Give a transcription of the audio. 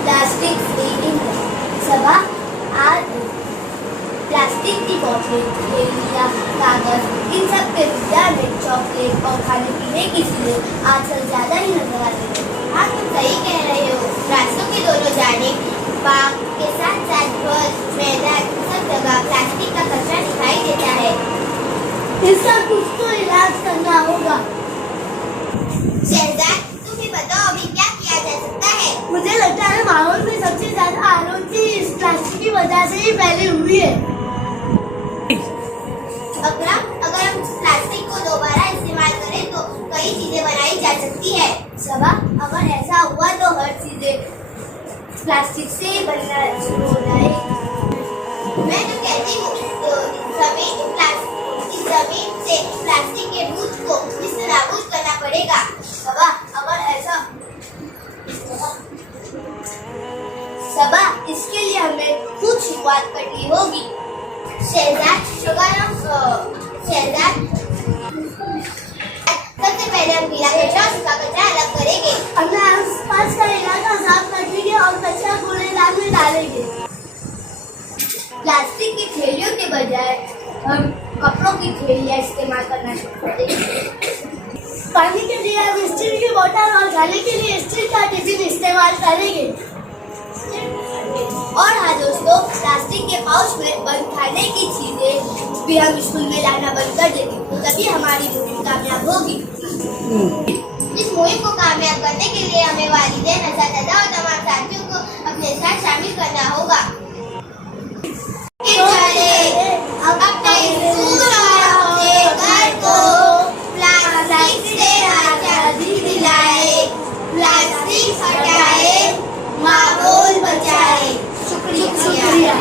Plastic free India सभा आज plastic की बोतलें, थैलियाँ, कागज इन सब के बाजार में चॉकलेट और खाने पीने की चीजें आजकल ज्यादा ही नजर आती है। हाँ, तुम सही कह रहे हो। रास्तों की दोनों जानिब बाग के साथ साथ घर, मैदान सब जगह प्लास्टिक का कचरा दिखाई देता है। इसका कुछ तो इलाज करना होगा। शहजाद, तुम भी बताओ अभी क्या किया जा सकता है? मुझे लगता है माहौल में सबसे ज्यादा आलोचना इस प्लास्टिक की वजह से ही फैली हुई है। अगर हम प्लास्टिक को दोबारा इस्तेमाल करें तो कई चीजें बनाई जा सकती है। सबा अगर ऐसा हुआ तो हर चीजें प्लास्टिक से ही बनना शुरू हो जाए। मैं तो कहती हूँ तो इस जमीन से प्लास्टिक के रूट को नाबूद करना पड़ेगा। सबा अगर ऐसा सबा इसके लिए हमें खुद शुरुआत करनी होगी। शहजाद, सबसे पहले हम गीला कचरा और सूखा कचरा अलग करेंगे। अपने आसपास का इलाका साफ रखेंगे और कचरा कूड़ेदान में डालेंगे। प्लास्टिक की थैलियों के बजाय हम कपड़ों की थैलियाँ इस्तेमाल करना शुरू करेंगे। पानी के लिए हम स्टील की बोतल और खाने के लिए स्टील का टिफिन इस्तेमाल करेंगे। और हाँ दोस्तों, प्लास्टिक के पाउच में बंद खाने की चीजें भी हम स्कूल में लाना बंद कर देंगे, तो तभी हमारी मुहिम कामयाब होगी। इस मुहिम को कामयाब करने के लिए हमें वालिदैन, असातिज़ा और तमाम साथियों को अपने साथ शामिल करना होगा। अपने स्कूल और अपने घर को प्लास्टिक से आजादी दिलाए, प्लास्टिक हटाए, माहौल बचाए। शुक्रिया।